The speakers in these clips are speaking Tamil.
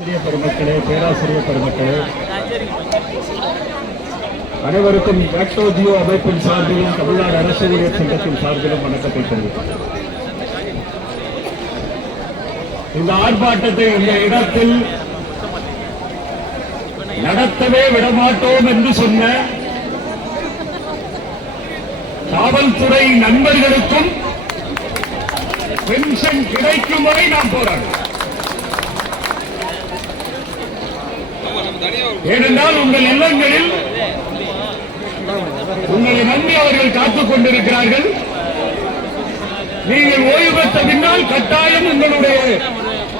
சிறிய பெருமக்களே பேராசிரியர் பெருமக்களே. அனைவருக்கும் ஆக்டோ ஜியோ அமைப்பின் சார்பிலும் தமிழ்நாடு அரசு ஊழியர் சங்கத்தின் சார்பிலும் வணக்கத்தை தெரிவிக்கிறேன் இந்த ஆர்ப்பாட்டத்தை இந்த இடத்தில் நடத்தவே விடமாட்டோம் என்று சொன்ன காவல்துறை நண்பர்களுக்கும் பென்ஷன் கிடைக்கும் வரை நாம் போராடுவோம். ஏனென்றால் உங்கள் இல்லங்களில் உங்களை நம்பி அவர்கள் காத்துக் கொண்டிருக்கிறார்கள். நீங்கள் ஓய்வு பெற்ற பின்னால் கட்டாயம் உங்களுடைய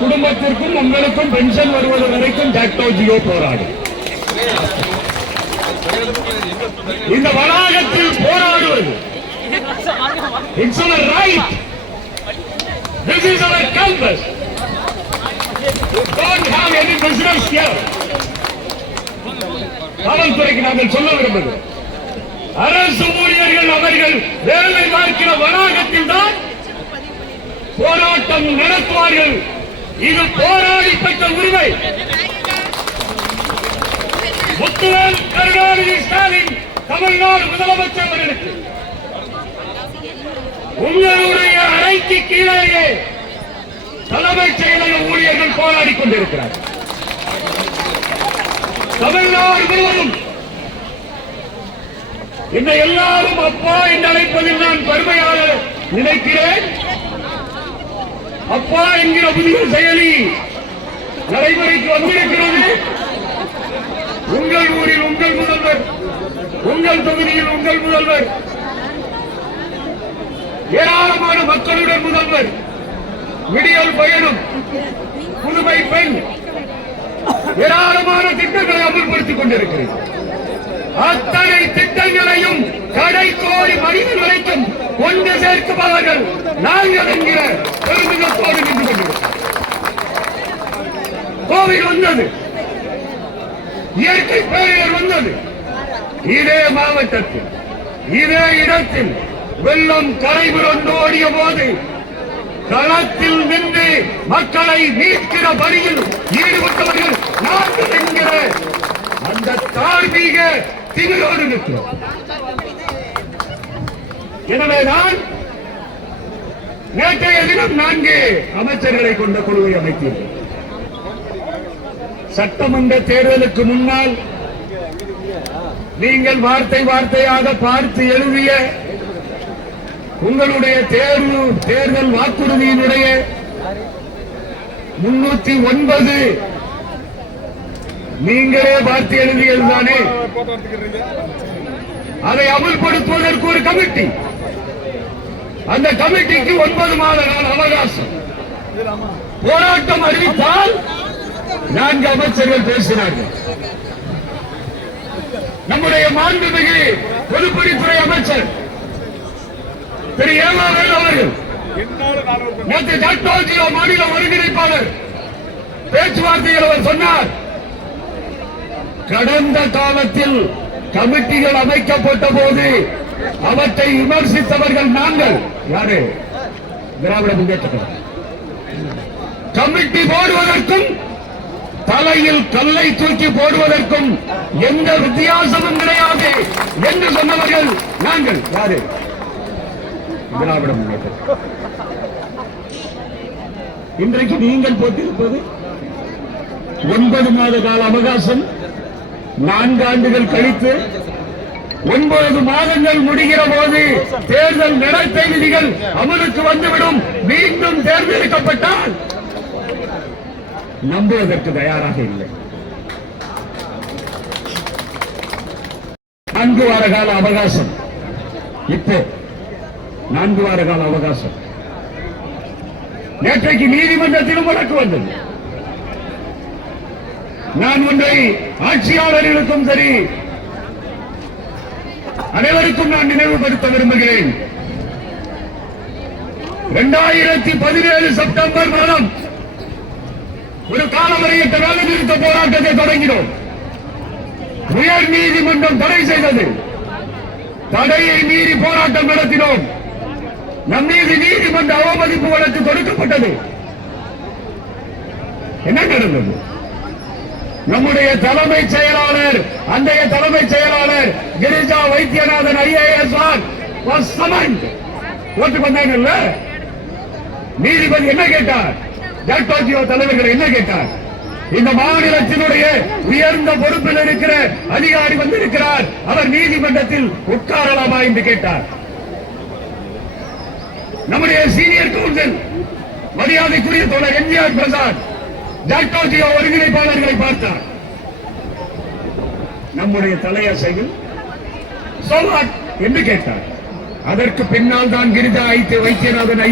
குடும்பத்திற்கும் உங்களுக்கும் பென்ஷன் வருவது வரைக்கும் டாக்டோஜியோ போராடும் இந்த வளாகத்தில் போராடுவது. It's our right this is our campus don't have any business here. காவல்துறைக்கு நாங்கள் சொல்ல விரும்புகிறோம். அரசு ஊழியர்கள் அவர்கள் வேலை பார்க்கிற வளாகத்தில் தான் போராட்டம் நடத்துவார்கள். இது போராடி பெற்ற உரிமை. முத்துவன் கருணாநிதி ஸ்டாலின் தமிழ்நாடு முதலமைச்சர் அவர்களுக்கு. உங்களுடைய அறைக்கு கீழேயே தலைமைச் செயலக ஊழியர்கள் போராடி கொண்டிருக்கிறார்கள். தமிழ்நாடு முழுவதும். இந்த எல்லாரும் அப்பா என்று அழைப்பதில் நான் பெருமையாக நினைக்கிறேன். அப்பா என்கிற புதிய செயலி நடைமுறைக்கு வந்திருக்கிறது. உங்கள் ஊரில் உங்கள் முதல்வர் உங்கள் தொகுதியில் உங்கள் முதல்வர் ஏராளமான மக்களுடன் முதல்வர் விடியல் பயணம் புதுமை பெண் ஏராளமான திட்டங்களை அமல்படுத்திக் கொண்டிருக்கிறது அத்தனை திட்டங்களையும் கடை கோடி மனிதன் வரைக்கும் கொண்டு சேர்க்குபவர்கள் நாங்கள் என்கிற பெருமிதத்தோடு நின்று கொண்டிருக்கிறோம். கோவில் வந்தது. இயற்கை பேரிடர் வந்தது. இதே மாவட்டத்தில் இதே இடத்தில் வெள்ளம் கரைபுரண்டு ஓடிய போது களத்தில் நின்று மக்களை மீட்கிற பணியில் ஈடுபட்டவர்கள் நாங்கள் என்கிற அந்த தார்மீக திகழோடு நிற்கிறோம். எனவே நான் நேற்றைய தினம் நான்கு அமைச்சர்களை கொண்ட குழுவை அமைத்தேன். சட்டமன்ற தேர்தலுக்கு முன்னால் நீங்கள் வார்த்தை வார்த்தையாக பார்த்து எழுதிய உங்களுடைய தேர்வு தேர்தல் வாக்குறுதியினுடைய முன்னூத்தி ஒன்பது. நீங்களே பார்த்து எழுதியதுதானே அதை அமல்படுத்துவதற்கு ஒரு கமிட்டி. அந்த கமிட்டிக்கு ஒன்பது மாத கால அவகாசம். போராட்டம் அறிவித்தால் நான்கு அமைச்சர்கள் பேசினார்கள். நம்முடைய மாண்புமிகு பொதுப்பணித்துறை அமைச்சர் திரு ஏமாவேல் அவர்கள். நேற்று டாக்டர் மாநில ஒருங்கிணைப்பாளர். பேச்சுவார்த்தையில் அவர் சொன்னார் கடந்த காலத்தில் கமிட்டிகள் அமைக்கப்பட்ட போது அவற்றை விமர்சித்தவர்கள் நாங்கள். யாரு? திராவிட முன்னேற்ற கமிட்டி போடுவதற்கும் தலையில் கல்லை தூக்கி போடுவதற்கும் எந்த வித்தியாசமும் கிடையாது என்று சொன்னவர்கள் நாங்கள். யாரு? திராவிட முன்னேற்ற இன்றைக்கு நீங்கள் போட்டிருப்பது ஒன்பது மாத கால அவகாசம். நான்கு ஆண்டுகள் கழித்து ஒன்பது மாதங்கள் முடிகிற போது தேர்தல் நடத்தை விதிகள் அமலுக்கு வந்துவிடும். மீண்டும் தேர்ந்தெடுக்கப்பட்டால் நம்புவதற்கு தயாராக இல்லை. நான்கு வார கால அவகாசம். இப்போ நான்கு வார கால அவகாசம். நேற்றைக்கு நீதிமன்றத்திலும் வழக்கு வந்தது. நான் ஒன்றை ஆட்சியாளர்களுக்கும் சரி அனைவருக்கும் நான் நினைவுபடுத்த விரும்புகிறேன். இரண்டாயிரத்தி பதினேழு செப்டம்பர் மாதம் ஒரு காலவரையற்ற வேலை நிறுத்த போராட்டத்தை தொடங்கினோம். உயர் நீதிமன்றம் தடை செய்தது. தடையை மீறி போராட்டம் நடத்தினோம். நம் மீது நீதிமன்ற அவமதிப்பு வழக்கு தொடுக்கப்பட்டது. என்ன நடந்தது? நம்முடைய தலைமை செயலாளர் அன்றைய தலைமைச் செயலாளர் கிரிஜா வைத்தியநாதன் ஐஏஎஸ் ஓட்டு வந்தாங்கல்ல நீதிபதி என்ன கேட்டார்? ஜாக்டோஜியோ தலைவர்கள் என்ன கேட்டார்? இந்த மாநிலத்தினுடைய உயர்ந்த பொறுப்பில் இருக்கிற அதிகாரி வந்திருக்கிறார். அவர் நீதிமன்றத்தில் உட்காரலாமா என்று கேட்டார். நம்முடைய சீனியர் கவுன்சில் மரியாதைக்குரிய தோழர் எம்ஜிஆர் பிரசாத் ஜாக்டோஜியோ ஒருங்கிணைப்பாளர்களை பார்த்தார். நம்முடைய தலையசையில் சோவாட் என்று கேட்டார். அதற்கு பின்னால் தான் கிரிதா ஐத்திய வைத்தியநாதன் ஐயா